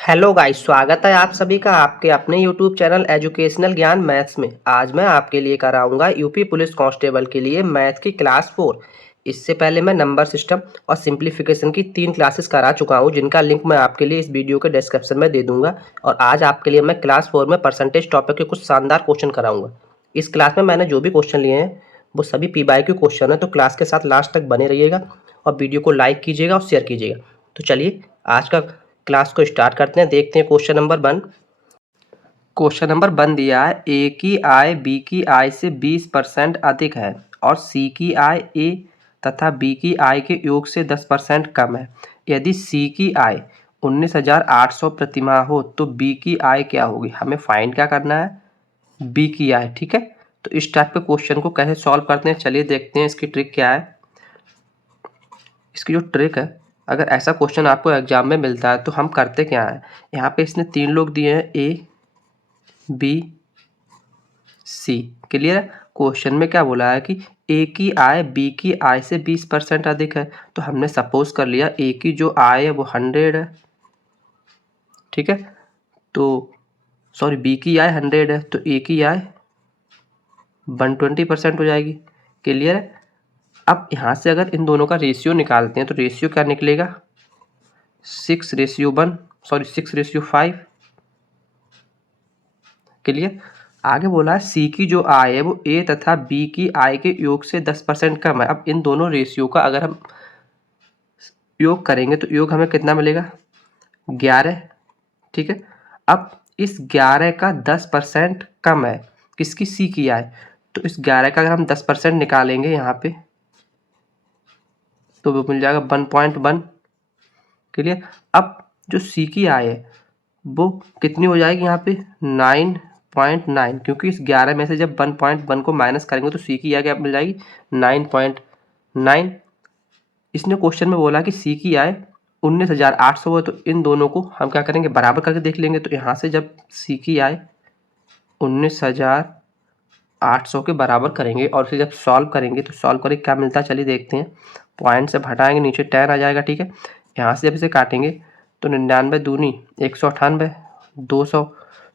Hello guys, स्वागत है आप सभी का आपके अपने यूट्यूब चैनल एजुकेशनल ज्ञान मैथ्स में। आज मैं आपके लिए कराऊंगा यूपी पुलिस कांस्टेबल के लिए मैथ की क्लास 4। इससे पहले मैं नंबर सिस्टम और सिंप्लीफिकेशन की 3 क्लासेस करा चुका हूं, जिनका लिंक मैं आपके लिए इस वीडियो के डिस्क्रिप्शन में दे दूंगा। और आज आपके लिए मैं क्लास 4 में परसेंटेज टॉपिक के कुछ शानदार क्वेश्चन कराऊंगा। इस क्लास में मैंने जो भी क्वेश्चन लिए हैं वो सभी पीवाई के क्वेश्चन है, तो क्लास के साथ लास्ट तक बने रहिएगा और वीडियो को लाइक कीजिएगा और शेयर कीजिएगा। तो चलिए आज का क्लास को स्टार्ट करते हैं। देखते हैं क्वेश्चन नंबर 1। क्वेश्चन नंबर 1 दिया है, ए की आय बी की आय से 20% अधिक है और सी की आय ए तथा बी की आय के योग से 10% कम है। यदि सी की आय 19,800 प्रतिमाह हो तो बी की आय क्या होगी। हमें फाइंड क्या करना है, बी की आय। ठीक है, तो इस टाइप के क्वेश्चन को कैसे सॉल्व करते हैं, चलिए देखते हैं इसकी ट्रिक क्या है। इसकी जो ट्रिक है, अगर ऐसा क्वेश्चन आपको एग्जाम में मिलता है तो हम करते क्या है, यहाँ पे इसने 3 लोग दिए हैं, ए बी सी। क्लियर है। क्वेश्चन में क्या बोला है कि ए की आय बी की आय से 20% अधिक है, तो हमने सपोज कर लिया ए की जो आय है वो 100 है। ठीक है, तो सॉरी बी की आय 100 है तो ए की आय 120% हो जाएगी। क्लियर है। अब यहाँ से अगर इन दोनों का रेशियो निकालते हैं तो रेशियो क्या निकलेगा, 6:5। क्लियर। आगे बोला है सी की जो आय है वो ए तथा बी की आय के योग से 10% कम है। अब इन दोनों रेशियो का अगर हम योग करेंगे तो योग हमें कितना मिलेगा, 11। ठीक है, अब इस 11 का 10% कम है किसकी, सी की आय, तो इस 11 का अगर हम 10% निकालेंगे यहाँ पे तो वो मिल जाएगा 1.1। क्लियर। अब जो सी की आय है वो कितनी हो जाएगी यहाँ पे 9.9, क्योंकि इस 11 में से जब 1.1 को माइनस करेंगे तो सी की आय क्या मिल जाएगी 9.9। इसने क्वेश्चन में बोला कि सी की आय 19,800 है, तो इन दोनों को हम क्या करेंगे, बराबर करके देख लेंगे। तो यहाँ से जब सी की आय 19,800 के बराबर करेंगे और फिर जब सॉल्व करेंगे तो सॉल्व करके क्या मिलता है, चलिए देखते हैं। पॉइंट से हटाएंगे नीचे 10 आ जाएगा। ठीक है, यहाँ से जब इसे काटेंगे तो 99 दूनी 198, 200,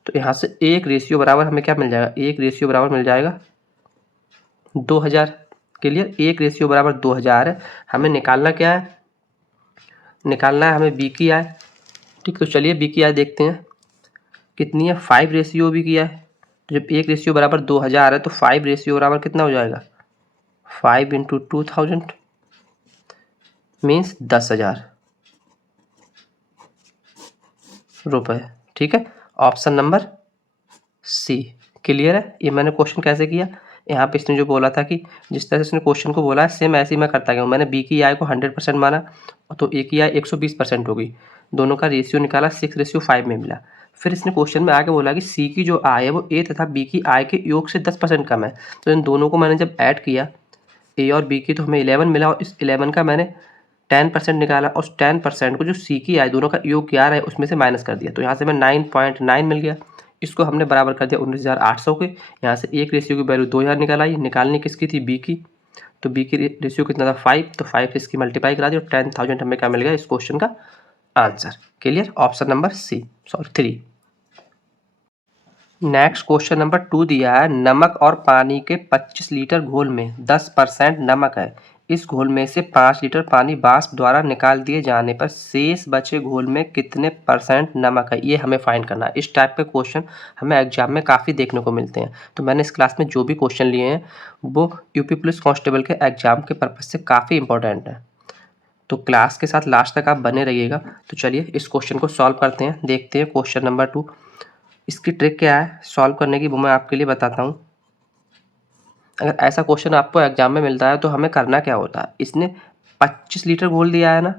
तो यहाँ से एक रेशियो बराबर हमें क्या मिल जाएगा, एक रेशियो बराबर मिल जाएगा 2000। क्लियर, एक रेशियो बराबर 2000 है। हमें निकालना क्या है, निकालना है हमें बी की आय। ठीक, तो चलिए बी की आय देखते हैं कितनी है, 5 रेशियो बी की आय। तो जब एक रेशियो बराबर 2000 है तो 5 रेशियो बराबर कितना हो जाएगा, 5 इंटू 2000 मीन्स 10,000 रुपये। ठीक है, ऑप्शन नंबर सी। क्लियर है। ये मैंने क्वेश्चन कैसे किया, यहाँ पे इसने जो बोला था कि जिस तरह से इसने क्वेश्चन को बोला है सेम ऐसे ही मैं करता गया। मैंने बी की आय को 100% माना तो ए की आय 120% होगी। दोनों का रेशियो निकाला, 6:5 में मिला। फिर इसने क्वेश्चन में आके बोला कि सी की जो आय है वो ए तथा बी की आय के योग से 10% कम है। तो इन दोनों को मैंने जब ऐड किया ए और बी की तो हमें 11 मिला, और इस 11 का मैंने 10% निकाला और उस 10% को जो सी की आय दोनों का योग 11 है उसमें से माइनस कर दिया, तो यहाँ से हमें 9.9 मिल गया। इसको हमने बराबर कर दिया 19,800 के। यहाँ से एक रेशियो की वैल्यू 2000 निकाल आई, निकालनी किसकी थी, बी की। तो बी की रेशियो कितना था 5, तो 5 से इसकी मल्टीप्लाई करा दी और 10,000 हमें क्या मिल गया इस क्वेश्चन का answer. Clear, option number C, sorry 3। Next question number 2 दिया है, नमक और पानी के 25 लीटर घोल में 10% नमक है। इस घोल में से 5 लीटर पानी वाष्प द्वारा निकाल दिए जाने पर शेष बचे घोल में कितने परसेंट नमक है, ये हमें फाइंड करना है। इस टाइप के क्वेश्चन हमें एग्जाम में काफ़ी देखने को मिलते हैं। तो मैंने इस क्लास में जो भी क्वेश्चन लिए हैं वो यूपी पुलिस कांस्टेबल के एग्जाम के पर्पज़ से काफ़ी इंपॉर्टेंट है। तो क्लास के साथ लास्ट तक आप बने रहिएगा। तो चलिए इस क्वेश्चन को सॉल्व करते हैं, देखते हैं क्वेश्चन नंबर 2। इसकी ट्रिक क्या है सॉल्व करने की वो मैं आपके लिए बताता हूँ। अगर ऐसा क्वेश्चन आपको एग्जाम में मिलता है तो हमें करना क्या होता है, इसने 25 लीटर घोल दिया है ना,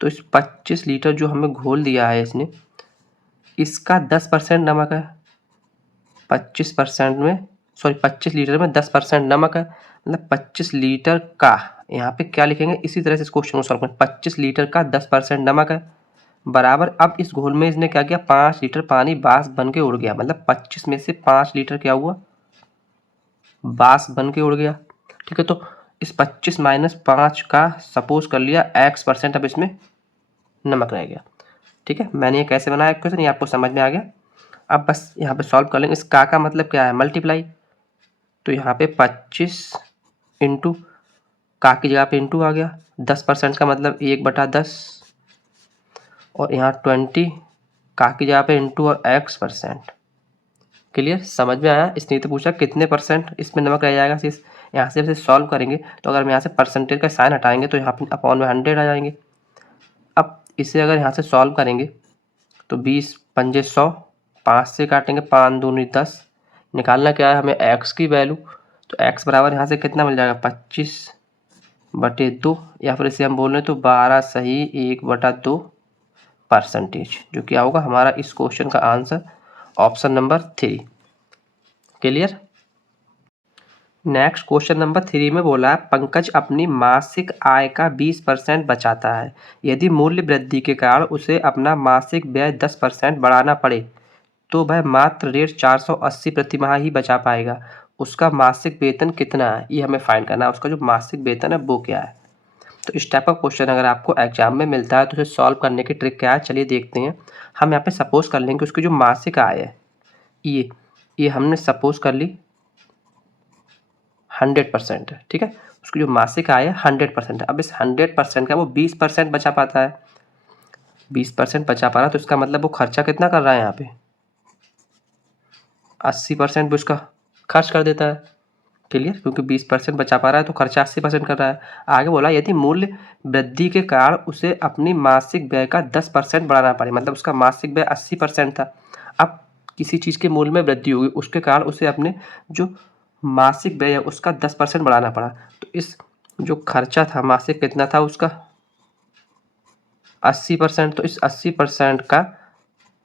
तो इस 25 लीटर जो हमें घोल दिया है इसने, इसका 10% नमक है। 25% में सॉरी 25 लीटर में 10% नमक है, मतलब 25 लीटर का, यहाँ पे क्या लिखेंगे इसी तरह से इस क्वेश्चन को सॉल्व करें। 25 लीटर का 10% नमक है बराबर, अब इस घोल में इसने क्या किया, 5 लीटर पानी वाष्प बन के उड़ गया, मतलब 25 में से 5 लीटर क्या हुआ, वाष्प बन के उड़ गया। ठीक है, तो इस 25 माइनस 5 का सपोज कर लिया x%, अब इसमें नमक रह गया। ठीक है, मैंने ये कैसे बनाया क्वेश्चन, ये आपको समझ में आ गया। अब बस यहाँ पे सॉल्व कर लेंगे। इस का मतलब क्या है, मल्टीप्लाई। तो यहाँ पे 25 इंटू का की जगह पे इंटू आ गया, 10% का मतलब 1/10, और यहाँ 20 का की जगह पे इंटू और x%। क्लियर, समझ में आया। इसने तो पूछा कितने परसेंट इसमें नमक रह जाएगा। इस यहाँ से सॉल्व करेंगे तो अगर हम यहाँ से परसेंटेज का साइन हटाएंगे तो यहाँ पे अपॉन में 100 आ जाएंगे। अब इसे अगर यहाँ से सॉल्व करेंगे तो 20 पंजे 100, 5 से काटेंगे, 5 दूनी 10, निकालना क्या है हमें x की वैल्यू। तो x बराबर यहाँ से कितना मिल जाएगा, 25/2, या फिर इसे हम बोल रहे हैं तो 12 सही 1/2%, जो क्या होगा हमारा इस क्वेश्चन का answer option number 3। Clear. Next question number 3 में बोला है पंकज अपनी मासिक आय का 20% बचाता है। यदि मूल्य वृद्धि के कारण उसे अपना मासिक व्यय 10% बढ़ाना पड़े तो वह मात्र रेट 480 प्रति माह ही बचा पाएगा। उसका मासिक वेतन कितना है, ये हमें फाइंड करना है। उसका जो मासिक वेतन है वो क्या है। तो इस टाइप का क्वेश्चन अगर आपको एग्जाम में मिलता है तो उसे सॉल्व करने की ट्रिक क्या है, चलिए देखते हैं। हम यहाँ पे सपोज कर लेंगे उसकी जो मासिक आय है ये हमने सपोज कर ली 100% है, ठीक है। उसकी जो मासिक आय है 100% है। अब इस 100% का वो 20% बचा पाता है, 20% बचा पा रहा, तो इसका मतलब वो खर्चा कितना कर रहा है यहाँ पे, 80% वो इसका खर्च कर देता है। क्लियर, क्योंकि 20% बचा पा रहा है तो खर्चा 80% कर रहा है। आगे बोला यदि मूल्य वृद्धि के कारण उसे अपनी मासिक व्यय का 10% बढ़ाना पड़े, मतलब उसका मासिक व्यय 80% था, अब किसी चीज़ के मूल्य में वृद्धि होगी उसके कारण उसे अपने जो मासिक व्यय है उसका 10% बढ़ाना पड़ा। तो इस जो खर्चा था मासिक कितना था उसका 80%, तो इस 80% का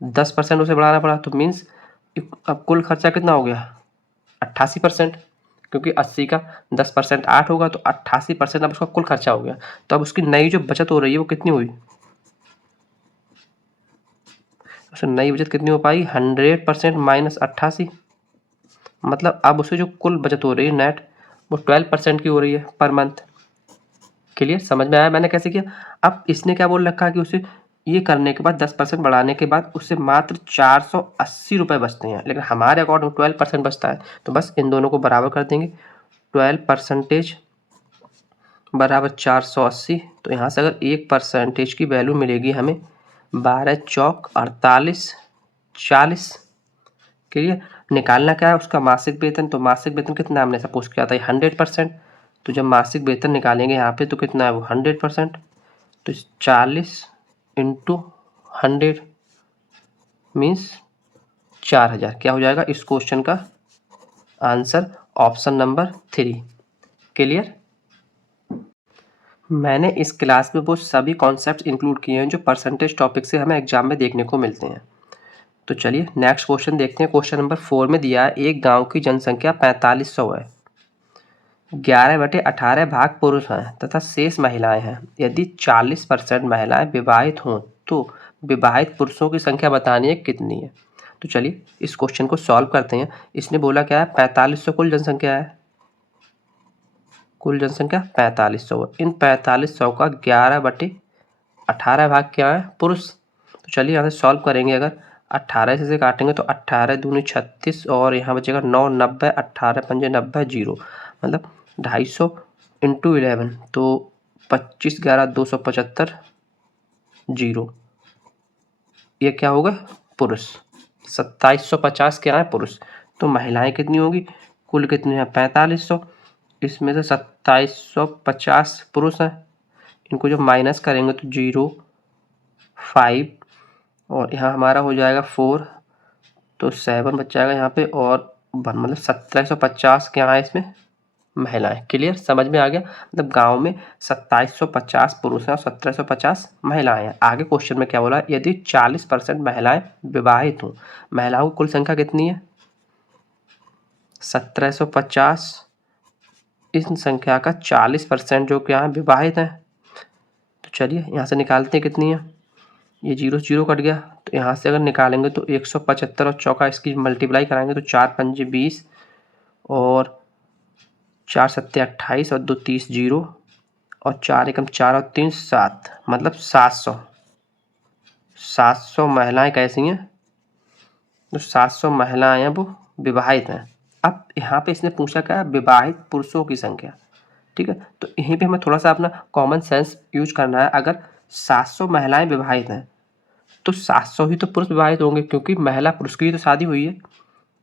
10% उसे बढ़ाना पड़ा, तो मीन्स अब कुल खर्चा कितना हो गया 88%, क्योंकि 80 का 10% 8 होगा, तो 88% अब उसका कुल खर्चा हो गया। तो अब उसकी नई जो बचत हो रही है वो कितनी हुई, उसकी नई बचत कितनी हो पाई 100% माइनस 88, मतलब अब उसे जो कुल बचत हो रही है नेट वो 12% की हो रही है पर मंथ। क्लियर, समझ में आया मैंने कैसे किया। अब इसने क्या बोल रखा है कि उसे ये करने के बाद 10% बढ़ाने के बाद उससे मात्र 480 रुपये बचते हैं, लेकिन हमारे अकाउंट में 12% बचता है। तो बस इन दोनों को बराबर कर देंगे, 12% बराबर 480। तो यहाँ से अगर 1% की वैल्यू मिलेगी हमें 12 चौक 48 40। क्लियर, निकालना क्या है उसका मासिक वेतन। तो मासिक वेतन कितना हमने सपोज किया था 100%, तो जब मासिक वेतन निकालेंगे यहाँ पे तो कितना है वो 100%, तो 40 इंटू 100 मीन्स 4000 क्या हो जाएगा इस क्वेश्चन का आंसर ऑप्शन नंबर 3। क्लियर, मैंने इस क्लास में वो सभी कॉन्सेप्ट्स इंक्लूड किए हैं जो परसेंटेज टॉपिक से हमें एग्जाम में देखने को मिलते हैं। तो चलिए नेक्स्ट क्वेश्चन देखते हैं। क्वेश्चन नंबर 4 में दिया है एक गांव की जनसंख्या 4500 है, 11/18 भाग पुरुष हैं तथा शेष महिलाएं हैं। यदि 40% महिलाएं विवाहित हों तो विवाहित पुरुषों की संख्या बतानी है कितनी है। तो चलिए इस क्वेश्चन को सॉल्व करते हैं। इसने बोला क्या है 4500 कुल जनसंख्या है, कुल जनसंख्या 4500। इन 4500 का 11/18 भाग क्या है पुरुष। तो चलिए यहाँ से सॉल्व करेंगे। अगर 18 से काटेंगे तो 18 दूनी 36 और यहाँ बचेगा 9 90, 18 पंजे 90 जीरो, मतलब 250 इंटू 11 तो 25 11 275 जीरो, ये क्या होगा पुरुष। 2750 क्या है पुरुष। तो महिलाएं कितनी होगी, कुल कितनी है 4500, इसमें से 2750 पुरुष हैं, इनको जब माइनस करेंगे तो 0 5 और यहाँ हमारा हो जाएगा 4, तो 7 बच जाएगा यहाँ पे और 1, मतलब 1750 क्या है इसमें महिलाएं। क्लियर, समझ में आ गया। मतलब गांव में 2750 पुरुष हैं और 1750 महिलाएं हैं। आगे क्वेश्चन में क्या बोला, यदि 40% महिलाएं विवाहित हों, महिलाओं की कुल संख्या कितनी है 1750, इस संख्या का 40% जो क्या है विवाहित हैं। तो चलिए यहाँ से निकालते हैं कितनी है, ये 0 0 कट गया, तो यहाँ से अगर निकालेंगे तो 175 और चौका इसकी मल्टीप्लाई कराएंगे तो 4 पंजे 20 और 4 सत्ते 28 और 2 30 जीरो और 4 एकम 4 और 3 7, मतलब 700। 700 महिलाएं कैसी हैं, जो 700 महिलाएं हैं वो विवाहित हैं। अब यहाँ पे इसने पूछा क्या है, विवाहित पुरुषों की संख्या, ठीक है। तो यहीं पे हमें थोड़ा सा अपना कॉमन सेंस यूज करना है। अगर 700 महिलाएं विवाहित हैं तो 700 ही तो पुरुष विवाहित होंगे, क्योंकि महिला पुरुष की तो शादी हुई है।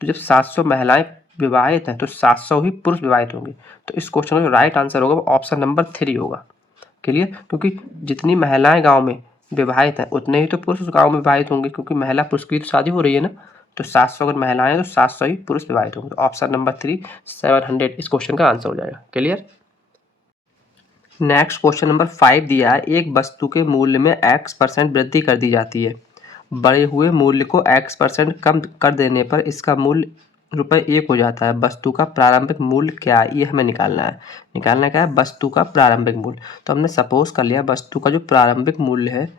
तो जब 700 महिलाएं विवाहित हैं तो 700 ही पुरुष विवाहित होंगे। तो इस क्वेश्चन का जो राइट आंसर होगा वो ऑप्शन नंबर 3 होगा। क्लियर, क्योंकि जितनी महिलाएं गांव में विवाहित हैं उतने ही तो पुरुष उस गांव में विवाहित होंगे, क्योंकि महिला पुरुष की तो शादी हो रही है ना। तो 700 अगर महिलाएं हैं तो 700 ही पुरुष विवाहित होंगे। तो ऑप्शन नंबर 3 700 इस क्वेश्चन का आंसर हो जाएगा। क्लियर। नेक्स्ट क्वेश्चन नंबर 5 दिया है, एक वस्तु के मूल्य में x% वृद्धि कर दी जाती है। बढ़े हुए मूल्य को x% कम कर देने पर इसका मूल्य ₹1 हो जाता है। वस्तु का प्रारंभिक मूल्य क्या है, ये हमें निकालना है। निकालना क्या है, वस्तु का प्रारंभिक मूल्य। तो हमने सपोज कर लिया वस्तु का जो प्रारंभिक मूल्य है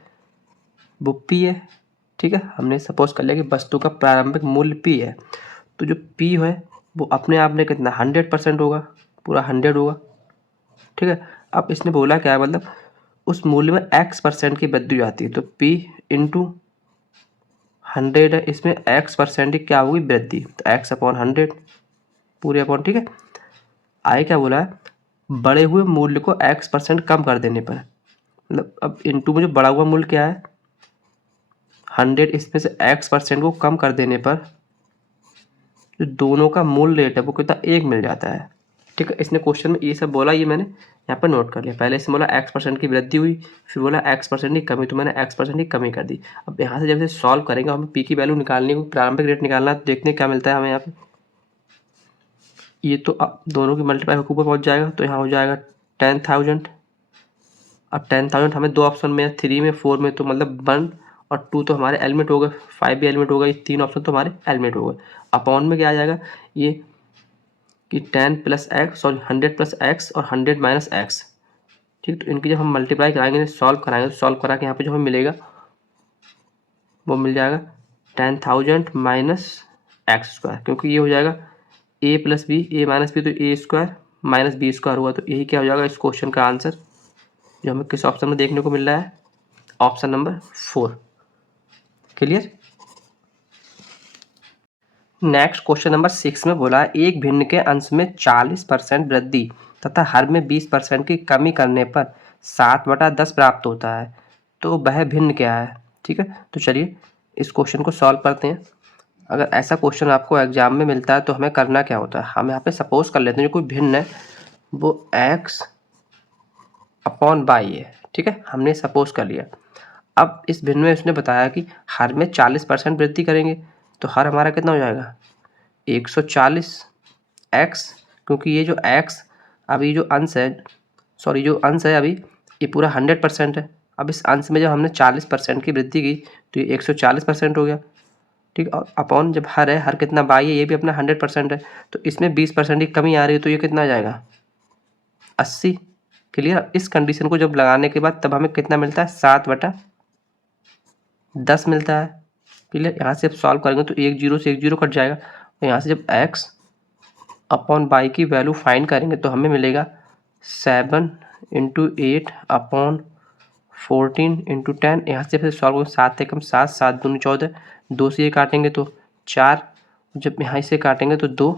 वो P है, ठीक है। हमने सपोज कर लिया कि वस्तु का प्रारंभिक मूल्य P है। तो जो P है वो अपने आप में कितना 100% होगा, पूरा 100 होगा, ठीक है। अब इसने बोला क्या है, मतलब उस मूल्य में x% की वृद्धि हो जाती है। तो P इंटू 100 है, इसमें x% की क्या होगी, वृद्धि। तो x/100 पूरे अपॉन, ठीक है। आगे क्या बोला है, बढ़े हुए मूल्य को x% कम कर देने पर, मतलब अब इंटू में जो बढ़ा हुआ मूल्य क्या है 100, इसमें से x% को कम कर देने पर जो दोनों का मूल रेट है वो कितना 1 मिल जाता है, ठीक है। इसने क्वेश्चन में ये सब बोला, ये मैंने यहाँ पर नोट कर लिया। पहले इसने बोला x% की वृद्धि हुई, फिर बोला x% की कमी, तो मैंने x% की कमी कर दी। अब यहाँ से जब इसे सॉल्व करेंगे, हमें p की वैल्यू निकालनी है, प्रारंभिक रेट निकालना है। तो देखने क्या मिलता है हमें यहाँ पे, ये तो दोनों की मल्टीप्लाई होकर ऊपर पहुँच जाएगा। तो यहाँ हो जाएगा 10,000। अब 10,000 हमें दो ऑप्शन में है, 3 में 4 में, तो मतलब 1 और 2 तो हमारे एलिमेंट हो गए, 5 भी एलिमेंट हो गए, ये 3 ऑप्शन तो हमारे एलिमेंट हो गए। अपॉन में क्या आ जाएगा, ये कि 10 plus x, sorry 100 plus x और 100 माइनस एक्स, ठीक। तो इनकी जब हम मल्टीप्लाई कराएंगे, सॉल्व कराएंगे, तो सॉल्व करा के यहाँ पे जो हमें मिलेगा वो मिल जाएगा 10,000 माइनस एक्स स्क्वायर, क्योंकि ये हो जाएगा a plus b, a minus b, तो a square minus b square हुआ। तो यही क्या हो जाएगा इस क्वेश्चन का आंसर, जो हमें किस ऑप्शन में देखने को मिल रहा है, option number 4। Clear. Next question number 6 में बोला है, एक भिन्न के अंश में 40% वृद्धि तथा हर में 20% की कमी करने पर 7/10 प्राप्त होता है। तो वह भिन्न क्या है, ठीक है। तो चलिए इस क्वेश्चन को सॉल्व करते हैं। अगर ऐसा क्वेश्चन आपको एग्जाम में मिलता है तो हमें करना क्या होता है, हम यहाँ पे सपोज कर लेते हैं जो कोई भिन्न है वो x/y है, ठीक है। हमने सपोज कर लिया। अब इस भिन्न में उसने बताया कि हर में 40% वृद्धि करेंगे, तो हर हमारा कितना हो जाएगा 140 x, क्योंकि ये जो x अभी जो अंश है, सॉरी जो अंश है अभी ये पूरा 100% है। अब इस अंश में जब हमने 40% की वृद्धि की तो ये 140% हो गया, ठीक। और अपॉन जब हर है, हर कितना बाई है, ये भी अपना 100% है। तो इसमें 20% की कमी आ रही है, तो ये कितना आ जाएगा 80। क्लियर। इस कंडीशन को जब लगाने के बाद तब हमें कितना मिलता है 7/10 मिलता है। क्लियर। यहाँ से अब सॉल्व करेंगे तो एक जीरो से एक जीरो कट जाएगा, और यहाँ से जब x अपॉन बाई की वैल्यू फाइंड करेंगे तो हमें मिलेगा 7 इंटू 8 अपॉन 14 इंटू 10। यहाँ से फिर सॉल्व करेंगे, 7 एकम 7, 7 दूनी 14, 2 से ये काटेंगे तो 4, जब यहाँ से काटेंगे तो 2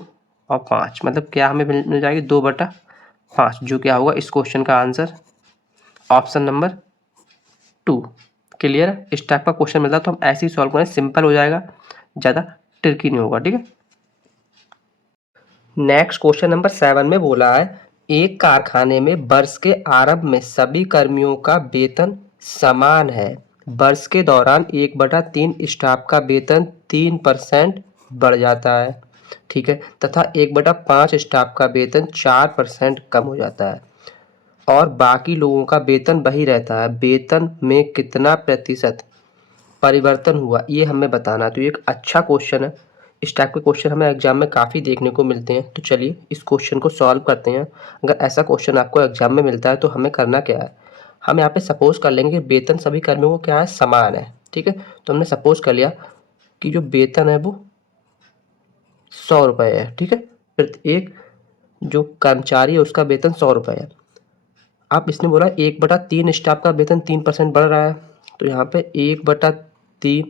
और 5, मतलब क्या हमें मिल जाएगी 2/5, जो क्या होगा इस क्वेश्चन का आंसर ऑप्शन नंबर 2। क्लियर है। इस टाइप का क्वेश्चन मिलता है तो हम ऐसे ही सॉल्व करें, सिंपल हो जाएगा, ज़्यादा ट्रिकी नहीं होगा, ठीक है। नेक्स्ट क्वेश्चन नंबर 7 में बोला है, एक कारखाने में वर्ष के आरंभ में सभी कर्मियों का वेतन समान है। वर्ष के दौरान 1/3 स्टाफ का वेतन 3% बढ़ जाता है, ठीक है, तथा 1/5 स्टाफ का वेतन 4% कम हो जाता है और बाकी लोगों का वेतन वही रहता है। वेतन में कितना प्रतिशत परिवर्तन हुआ, ये हमें बताना है। तो ये एक अच्छा क्वेश्चन है। इस टाइप के क्वेश्चन हमें एग्जाम में काफ़ी देखने को मिलते हैं। तो चलिए इस क्वेश्चन को सॉल्व करते हैं। अगर ऐसा क्वेश्चन आपको एग्जाम में मिलता है तो हमें करना क्या है, हम यहाँ पे सपोज कर लेंगे कि वेतन सभी कर्मियों को क्या है समान है, ठीक है। तो हमने सपोज कर लिया कि जो वेतन है वो 100 रुपये है, ठीक है। प्रत्येक जो कर्मचारी है उसका वेतन 100 रुपये है। अब इसने बोला 1/3 स्टाफ का वेतन 3% बढ़ रहा है, तो यहाँ पे 1/3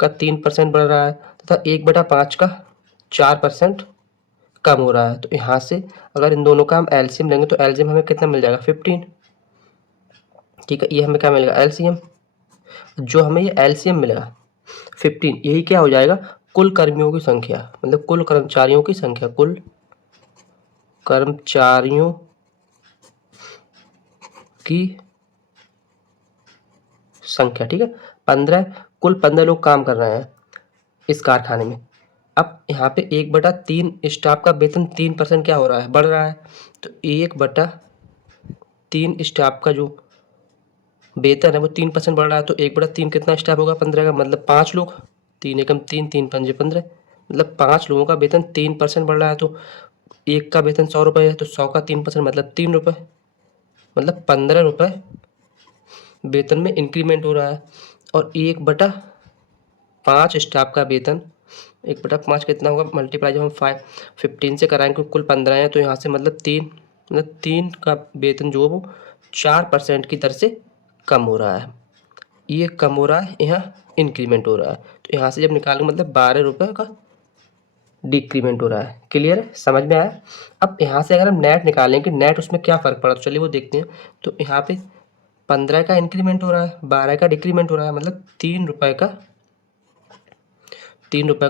का 3% बढ़ रहा है तथा 1/5 का 4% कम हो रहा है। तो यहाँ से अगर इन दोनों का हम एलसीएम लेंगे तो एलसीएम हमें कितना मिल जाएगा 15। ठीक है, ये हमें क्या मिलेगा एलसीएम। जो हमें ये एलसीएम मिलेगा 15, यही क्या हो जाएगा कुल कर्मियों की संख्या, मतलब कुल कर्मचारियों की संख्या, कुल कर्मचारियों की संख्या। ठीक है, 15, कुल 15 लोग काम कर रहे हैं इस कारखाने में। अब यहाँ पे 1/3 स्टाफ का वेतन 3% क्या हो रहा है बढ़ रहा है। तो 1/3 स्टाफ का जो वेतन है वो 3% बढ़ रहा है। तो 1/3 कितना स्टाफ होगा 15 का, मतलब 5 लोग। 3 एकम 3, 3 पंजे 15, मतलब 5 लोगों का वेतन 3% बढ़ रहा है। तो एक का वेतन 100 रुपये है तो 100 का 3% मतलब 3 रुपये, मतलब 15 रुपये वेतन में इंक्रीमेंट हो रहा है। और 1/5 स्टाफ का वेतन, 1/5 कितना होगा मल्टीप्लाई जब हम 15 से कराएंगे कुल 15 है तो यहाँ से मतलब 3, मतलब 3 का वेतन जो है वो 4% की दर से कम हो रहा है। ये कम हो रहा है, यहाँ इंक्रीमेंट हो रहा है। तो यहाँ से जब निकालेंगे मतलब 12 रुपये का डिक्रीमेंट हो रहा है। क्लियर है, समझ में आया। अब यहाँ से अगर हम नेट निकालेंगे नेट उसमें क्या फ़र्क पड़ा तो चलिए वो देखते हैं। तो यहाँ पे 15 का इंक्रीमेंट हो रहा है, 12 का डिक्रीमेंट हो रहा है, मतलब 3 रुपये का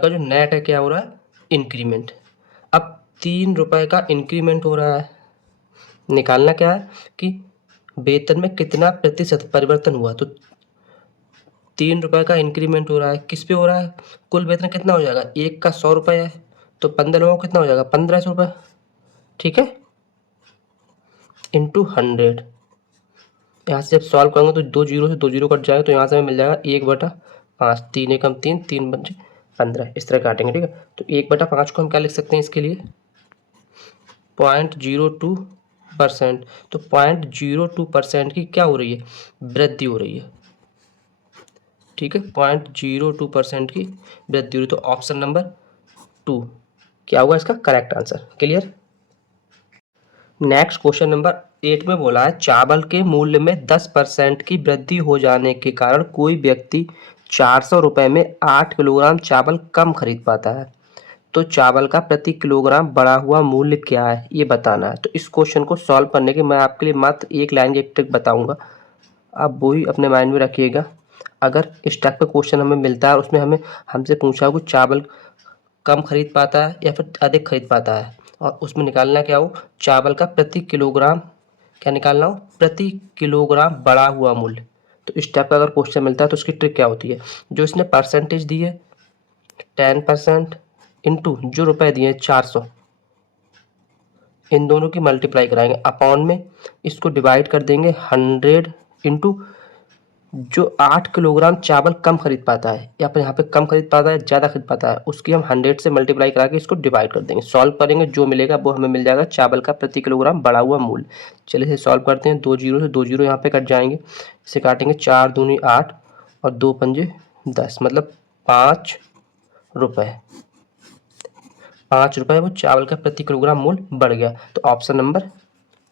जो नेट है क्या हो रहा है इंक्रीमेंट। अब 3 रुपये का इंक्रीमेंट हो रहा है, निकालना क्या है कि वेतन में कितना प्रतिशत परिवर्तन हुआ। तो 3 रुपये का इंक्रीमेंट हो रहा है, किस पे हो रहा है, कुल वेतन कितना हो जाएगा, एक का 100 रुपये है तो 15 लोगों को कितना हो जाएगा 1500 रुपये। ठीक है, इंटू 100। यहाँ से जब सॉल्व करेंगे तो 2 जीरो से 2 जीरो कट जाएगा तो यहाँ से हमें मिल जाएगा 1/5, 3 एकम 3, 3 पंजे 15, इस तरह काटेंगे। ठीक है, तो 1/5 को हम क्या लिख सकते हैं इसके लिए 0.02%। तो 0.02% की क्या हो रही है वृद्धि हो रही है। ठीक है, 0.02% की वृद्धि हो रही है। तो ऑप्शन नंबर 2 क्या होगा इसका correct answer. Clear. Next question number 8 में बोला है चावल के मूल्य में 10% की वृद्धि हो जाने के कारण कोई व्यक्ति 400 रुपये में 8 किलोग्राम चावल कम खरीद पाता है। तो चावल का प्रति किलोग्राम बढ़ा हुआ मूल्य क्या है ये बताना है। तो इस क्वेश्चन को सॉल्व करने के मैं आपके लिए मात्र एक लाइन की ट्रिक बताऊंगा, आप वो ही अपने माइंड में रखिएगा। अगर इस टाइप का क्वेश्चन हमें मिलता है उसमें हमसे पूछा हो कि चावल कम खरीद पाता है या फिर अधिक खरीद पाता है और उसमें निकालना क्या हो चावल का प्रति किलोग्राम, क्या निकालना हो प्रति किलोग्राम बढ़ा हुआ मूल्य। तो इस टाइप का अगर क्वेश्चन मिलता है तो उसकी ट्रिक क्या होती है, जो इसने परसेंटेज दी है 10% इंटू जो रुपए दिए 400, इन दोनों की मल्टीप्लाई कराएंगे अपॉन में इसको डिवाइड कर देंगे 100 इंटू जो 8 किलोग्राम चावल कम खरीद पाता है या फिर यहाँ पे कम खरीद पाता है ज़्यादा खरीद पाता है उसकी हम 100 से मल्टीप्लाई करा के इसको डिवाइड कर देंगे। सॉल्व करेंगे जो मिलेगा वो हमें मिल जाएगा चावल का प्रति किलोग्राम बढ़ा हुआ मूल्य। चलिए इसे सॉल्व करते हैं। 2 जीरो से 2 जीरो यहाँ पे कट जाएंगे, इसे काटेंगे 4 दूनी 8 और 2 पंजे 10, मतलब 5 रुपये। 5 रुपये वो चावल का प्रति किलोग्राम मूल्य बढ़ गया। तो ऑप्शन नंबर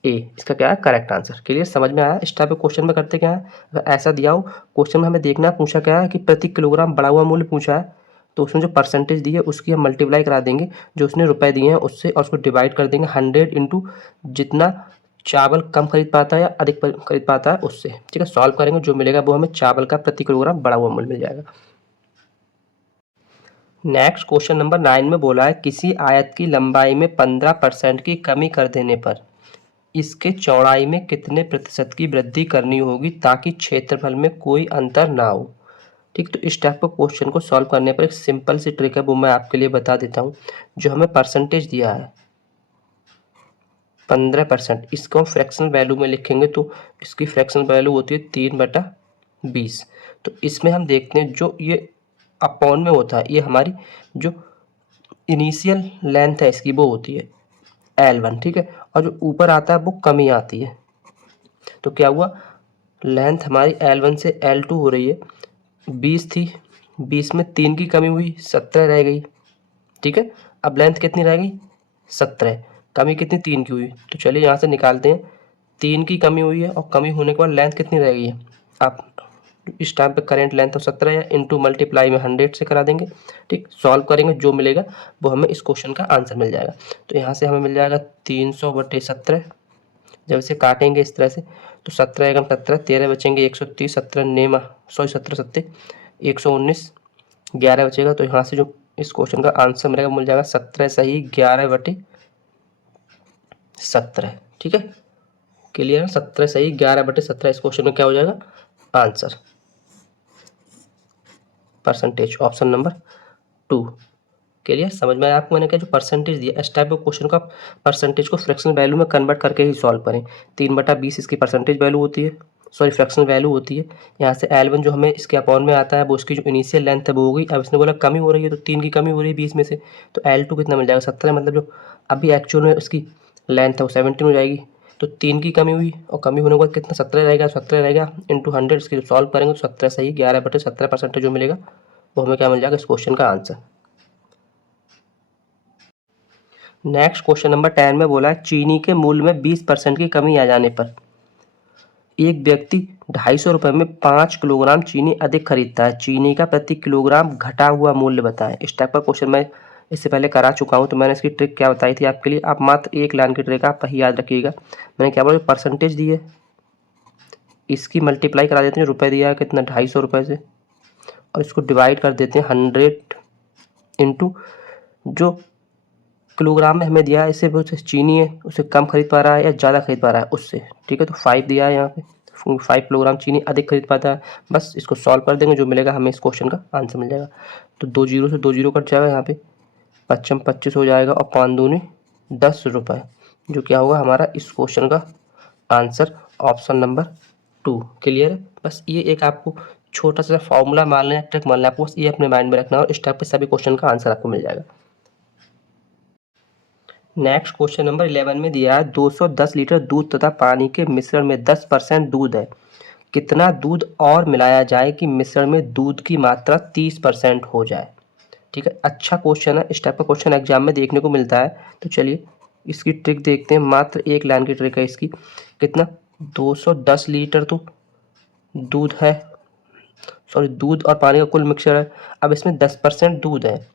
ए इसका क्या है करेक्ट आंसर। क्लियर, समझ में आया। इस टाइप के क्वेश्चन में करते क्या है, अगर ऐसा दिया हो क्वेश्चन में हमें देखना पूछा क्या है कि प्रति किलोग्राम बढ़ा हुआ मूल्य पूछा है तो उसमें जो परसेंटेज दी है उसकी हम मल्टीप्लाई करा देंगे जो उसने रुपए दिए हैं उससे और उसको डिवाइड कर देंगे 100 इंटू जितना चावल कम खरीद पाता है या अधिक खरीद पाता है उससे। ठीक है, सॉल्व करेंगे जो मिलेगा वो हमें चावल का प्रति किलोग्राम बढ़ा हुआ मूल्य मिल जाएगा। नेक्स्ट क्वेश्चन नंबर 9 में बोला है किसी आयत की लंबाई में 15% की कमी कर देने पर इसके चौड़ाई में कितने प्रतिशत की वृद्धि करनी होगी ताकि क्षेत्रफल में कोई अंतर ना हो। ठीक, तो इस टाइप का क्वेश्चन को सॉल्व करने पर एक सिंपल सी ट्रिक है वो मैं आपके लिए बता देता हूँ। जो हमें परसेंटेज दिया है 15%, इसको हम फ्रैक्शनल वैल्यू में लिखेंगे तो इसकी फ्रैक्शनल वैल्यू होती है 3/20। तो इसमें हम देखते हैं जो ये अपॉन में होता है ये हमारी जो इनिशियल लेंथ है इसकी वो होती है L1। ठीक है, और जो ऊपर आता है वो कमी आती है। तो क्या हुआ लेंथ हमारी L1 से L2 हो रही है 20 थी, 20 में 3 की कमी हुई 17 रह गई। ठीक है, अब लेंथ कितनी रह गई 17, कमी कितनी 3 की हुई। तो चलिए यहाँ से निकालते हैं 3 की कमी हुई है और कमी होने के बाद लेंथ कितनी रह गई है। अब इस टाइम पे करंट लेंथ तो 17 है, इंटू मल्टीप्लाई में 100 से करा देंगे। ठीक, सॉल्व करेंगे, जो मिलेगा वो हमें इस क्वेश्चन का आंसर मिल जाएगा। तो यहाँ से हमें मिल जाएगा 300/17। जब इसे काटेंगे इस तरह से तो 17 एकम 17, 13 बचेंगे 130, 17 नेमा 17 सत्ते 119, 11 बचेगा। तो यहाँ से जो इस क्वेश्चन का आंसर मिलेगा मिल जाएगा 17 सही 11/17। ठीक है, क्लियर है? 17 सही 11/17 इस क्वेश्चन में क्या हो जाएगा answer, percentage, option number 2। Clear, समझ में आया आपको? मैंने क्या जो परसेंटेज दिया, इस टाइप के क्वेश्चन का परसेंटेज को फ्रैक्शनल वैल्यू में कन्वर्ट करके ही सॉल्व करें। 3/20 इसकी परसेंटेज वैल्यू होती है, सॉरी फ्रैक्शनल वैल्यू होती है। यहाँ से L1 जो हमें इसके अपॉन में आता है वो उसकी जो इनिशियल लेंथ है वो हो गई। अब इसने बोला कमी हो रही है तो 3 की कमी हो रही है 20 में से, तो L2 कितना मिल जाएगा 17, मतलब जो अभी एक्चुअल में उसकी लेंथ है वो 17 हो जाएगी। तो 3 की कमी हुई और कमी होने के बाद कितना 17 रहेगा, 17 रहेगा इंटू 100, इसकी सॉल्व करेंगे तो 17 सही 11/17 परसेंटेज जो मिलेगा वो हमें क्या मिल जाएगा इस क्वेश्चन का आंसर। नेक्स्ट क्वेश्चन नंबर 10 में बोला है चीनी के मूल्य में 20% की कमी आ जाने पर एक व्यक्ति 250 रुपये में 5 किलोग्राम चीनी अधिक खरीदता है। चीनी का प्रति किलोग्राम घटा हुआ मूल्य बताएं। इस टाइप का क्वेश्चन मैं इससे पहले करा चुका हूं, तो मैंने इसकी ट्रिक क्या बताई थी आपके लिए, आप मात्र एक लाइन की ट्रिक आप याद रखिएगा। मैंने क्या बोला, परसेंटेज दी है, इसकी मल्टीप्लाई करा देते हैं, रुपये दिया है कितना 250 रुपये से, और इसको डिवाइड कर देते हैं 100 इंटू जो किलोग्राम में हमें दिया है, इससे वो चीनी है उसे कम खरीद पा रहा है या ज़्यादा खरीद पा रहा है उससे। ठीक है, तो 5 दिया है यहाँ पे, 5 किलोग्राम चीनी अधिक खरीद पाता है। बस इसको सॉल्व कर देंगे, जो मिलेगा हमें इस क्वेश्चन का आंसर मिल जाएगा। तो 2 जीरो से 2 जीरो कट जाएगा, यहाँ पे 25 25 हो जाएगा और 5 दूनी 10 रुपये, जो क्या होगा हमारा इस क्वेश्चन का आंसर, ऑप्शन नंबर 2। क्लियर है? बस ये एक आपको छोटा सा फॉर्मूला मानना है, ट्रिक मानना है, आपको बस ये अपने माइंड में रखना है और इस टाइप के सभी क्वेश्चन का आंसर आपको मिल जाएगा। नेक्स्ट क्वेश्चन नंबर 11 में दिया है 210 लीटर दूध तथा पानी के मिश्रण में 10% दूध है, कितना दूध और मिलाया जाए कि मिश्रण में दूध की मात्रा 30% हो जाए। ठीक है, अच्छा क्वेश्चन है, इस टाइप का क्वेश्चन एग्जाम में देखने को मिलता है। तो चलिए इसकी ट्रिक देखते हैं, मात्र एक लाइन की ट्रिक है इसकी। कितना 210 लीटर तो दूध है, सॉरी दूध और पानी का कुल मिक्सचर है। अब इसमें 10% दूध है,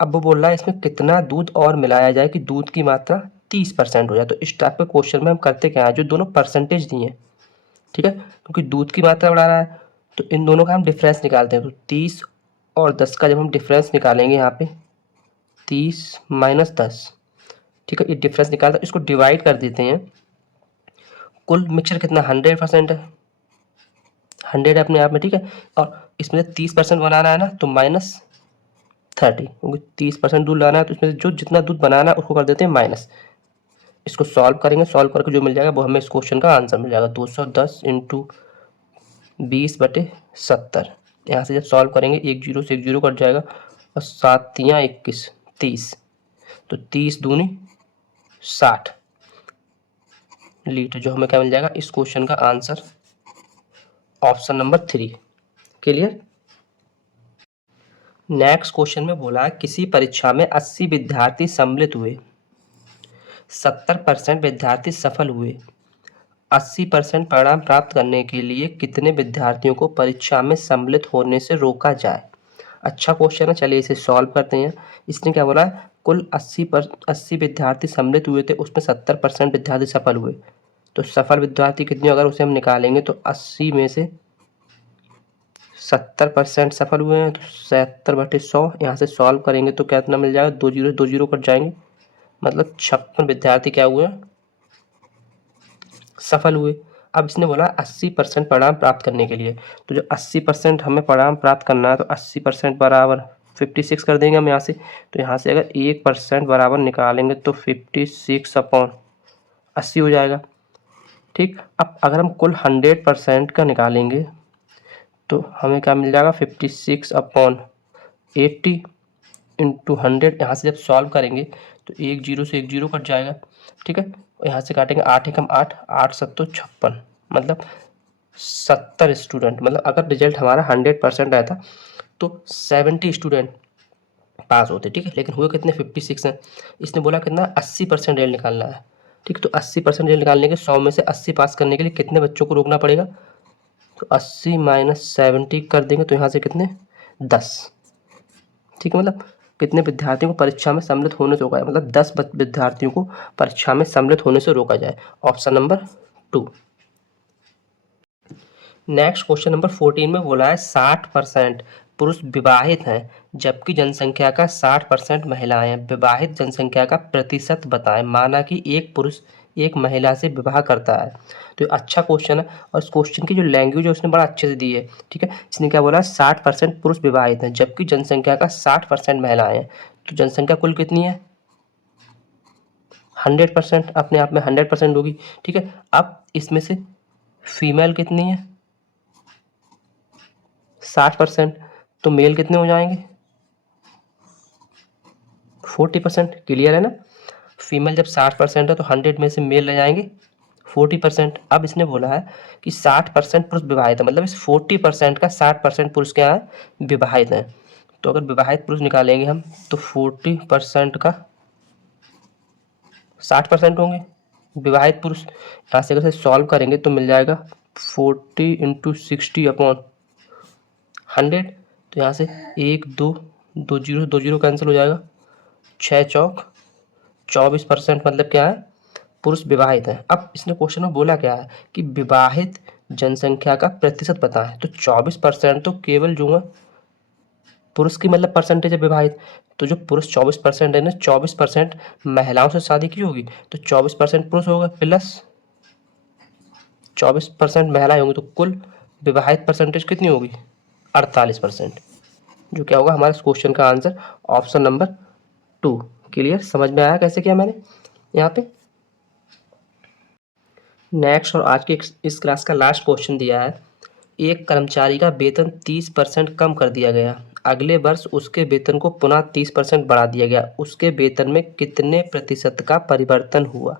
अब वो बोल रहा है इसमें कितना दूध और मिलाया जाए कि दूध की मात्रा 30% हो जाए। तो इस टाइप के क्वेश्चन में हम करते क्या है, जो दोनों परसेंटेज दिए हैं, ठीक है, क्योंकि दूध की मात्रा बढ़ा रहा है तो इन दोनों का हम डिफरेंस निकालते हैं। तो 30 और 10 का जब हम डिफरेंस निकालेंगे यहाँ पे 30 माइनस 10, ठीक है, ये डिफरेंस निकालते हैं, इसको डिवाइड कर देते हैं। कुल मिक्सचर कितना 100% है, 100 है अपने आप में, ठीक है, और इसमें 30% बनाना है ना, तो -30, क्योंकि 30% दूध लाना है तो इसमें जो जितना दूध बनाना है उसको कर देते हैं माइनस। इसको सॉल्व करेंगे, सॉल्व करके जो मिल जाएगा वो हमें इस क्वेश्चन का आंसर मिल जाएगा 210 इंटू 20/70। यहाँ से जब सॉल्व करेंगे 1 जीरो से 1 जीरो कट जाएगा और 7 तियाँ 21 30, तो 30 दूनी 60 लीटर, जो हमें क्या मिल जाएगा इस क्वेश्चन का answer, option number 3। Clear? Next question में बोला है किसी परीक्षा में 80 विद्यार्थी सम्मिलित हुए, 70% विद्यार्थी सफल हुए, 80% परिणाम प्राप्त करने के लिए कितने विद्यार्थियों को परीक्षा में सम्मिलित होने से रोका जाए। अच्छा क्वेश्चन है, चलिए इसे सॉल्व करते हैं। इसने क्या बोला है, कुल 80 विद्यार्थी सम्मिलित हुए थे, उसमें 70% विद्यार्थी सफल हुए। तो सफल विद्यार्थी कितने, अगर उसे हम निकालेंगे तो 80 में से 70% सफल हुए हैं, तो 70/100। यहाँ से सॉल्व करेंगे तो कितना मिल जाएगा, 2 जीरो कट जाएंगे, मतलब 56 विद्यार्थी क्या हुए सफल हुए। अब इसने बोला 80% परिणाम प्राप्त करने के लिए, तो जो 80% हमें परिणाम प्राप्त करना है तो 80% बराबर 56 कर देंगे हम यहाँ से। तो यहाँ से अगर 1% बराबर निकालेंगे तो 56/80 हो जाएगा। ठीक, अब अगर हम कुल 100% का निकालेंगे तो हमें क्या मिल जाएगा 56/80 इंटू 100। यहाँ से जब सॉल्व करेंगे तो 1 जीरो से 1 जीरो कट जाएगा, ठीक है, यहाँ से काटेंगे 8 एकम 8, 8 सत्तो 56, मतलब 70 स्टूडेंट, मतलब अगर रिजल्ट हमारा 100% आया था तो 70 स्टूडेंट पास होते, ठीक है, लेकिन हुए कितने 56 हैं। इसने बोला कितना 80% रिजल्ट निकालना है, ठीक, तो 80% रिजल्ट निकालने के 100 में से 80 पास करने के लिए कितने बच्चों को रोकना पड़ेगा, तो 80 माइनस 70 कर देंगे तो यहाँ से कितने 10। ठीक है, मतलब कितने विद्यार्थियों को परीक्षा में सम्मिलित होने से रोका जाए, मतलब 10 विद्यार्थियों को परीक्षा में सम्मिलित होने से रोका जाए। Option number 2। Next question number 14 में बोला है 60% पुरुष विवाहित हैं जबकि जनसंख्या का 60% महिलाएं हैं। विवाहित जनसंख्या का प्रतिशत बताएं। माना कि एक पुरुष एक महिला से विवाह करता है। तो ये अच्छा क्वेश्चन है और इस क्वेश्चन की जो लैंग्वेज है उसने बड़ा अच्छे से दी है। ठीक है, इसने क्या बोला 60% पुरुष विवाहित हैं जबकि जनसंख्या का 60% महिलाएं हैं। तो जनसंख्या कुल कितनी है 100%, अपने आप में 100% होगी। ठीक है, अब इसमें से फीमेल कितनी है 60%, तो मेल कितने हो जाएंगे 40%। क्लियर है ना। फीमेल जब 60% है तो 100 में से मेल रह जाएंगे 40%। अब इसने बोला है कि 60% पुरुष विवाहित है, मतलब इस 40% का 60% पुरुष क्या है विवाहित है। तो अगर विवाहित पुरुष निकालेंगे हम तो 40% का 60% होंगे विवाहित पुरुष। यहाँ से अगर सॉल्व करेंगे तो मिल जाएगा 40 × 60/100। तो यहाँ से 1 2 2 जीरो 2 जीरो कैंसिल हो जाएगा, 6 चौक 24%, मतलब क्या है पुरुष विवाहित हैं। अब इसने क्वेश्चन में बोला क्या है कि विवाहित जनसंख्या का प्रतिशत बताएं। तो 24% तो केवल जो है पुरुष की मतलब परसेंटेज है विवाहित। तो जो पुरुष 24% है ना 24% महिलाओं से शादी की होगी तो 24% पुरुष होगा प्लस 24% महिलाएं होंगी, तो कुल विवाहित परसेंटेज कितनी होगी 48%, जो क्या होगा हमारे क्वेश्चन का आंसर ऑप्शन नंबर 2। क्लियर, समझ में आया कैसे किया मैंने यहाँ पे। नेक्स्ट और आज के इस क्लास का लास्ट क्वेश्चन दिया है। एक कर्मचारी का वेतन 30% कम कर दिया गया। अगले वर्ष उसके वेतन को पुनः 30% बढ़ा दिया गया। उसके वेतन में कितने प्रतिशत का परिवर्तन हुआ।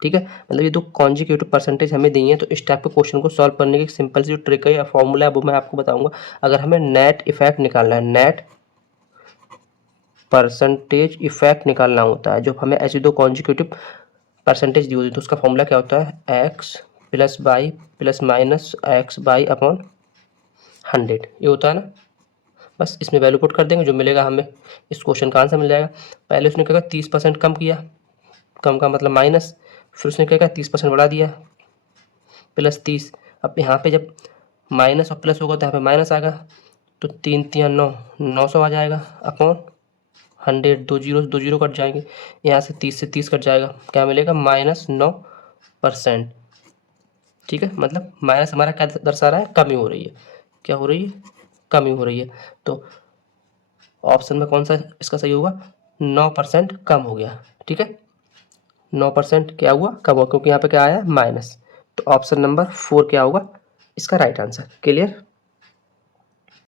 ठीक है, मतलब ये दो कॉन्जिक्यूटिव परसेंटेज हमें दी है। तो इस टाइप के क्वेश्चन को सॉल्व करने की सिंपल सी जो ट्रिक है या फॉर्मूला है वो मैं आपको बताऊंगा। अगर हमें नेट इफेक्ट निकालना है, नेट परसेंटेज इफेक्ट निकालना होता है, जो हमें ऐसी दो कॉन्जिक्यूटिव परसेंटेज दी होती है तो उसका फॉर्मूला क्या होता है x plus by plus minus x by upon 100, ये होता है ना। बस इसमें वैल्यू पुट कर देंगे, जो मिलेगा हमें इस क्वेश्चन का आंसर मिल जाएगा। पहले उसने क्या 30% कम किया, कम का मतलब माइनस, फिर उसने क्या 30% बढ़ा दिया प्लस 30। अब यहाँ पे जब माइनस और प्लस होगा तो यहाँ पे माइनस आएगा, तो 3 3 9 900 आ जाएगा अपॉन 100। दो जीरो कट जाएंगे, यहाँ से 30 से 30 कट जाएगा, क्या मिलेगा -9%। ठीक है, मतलब माइनस हमारा क्या दर्शा रहा है कमी हो रही है। क्या हो रही है कमी हो रही है। तो ऑप्शन में कौन सा इसका सही होगा 9% कम हो गया। ठीक है, 9% क्या हुआ कम हुआ, क्योंकि यहाँ पे क्या आया माइनस। तो ऑप्शन नंबर 4 क्या होगा इसका राइट आंसर। क्लियर।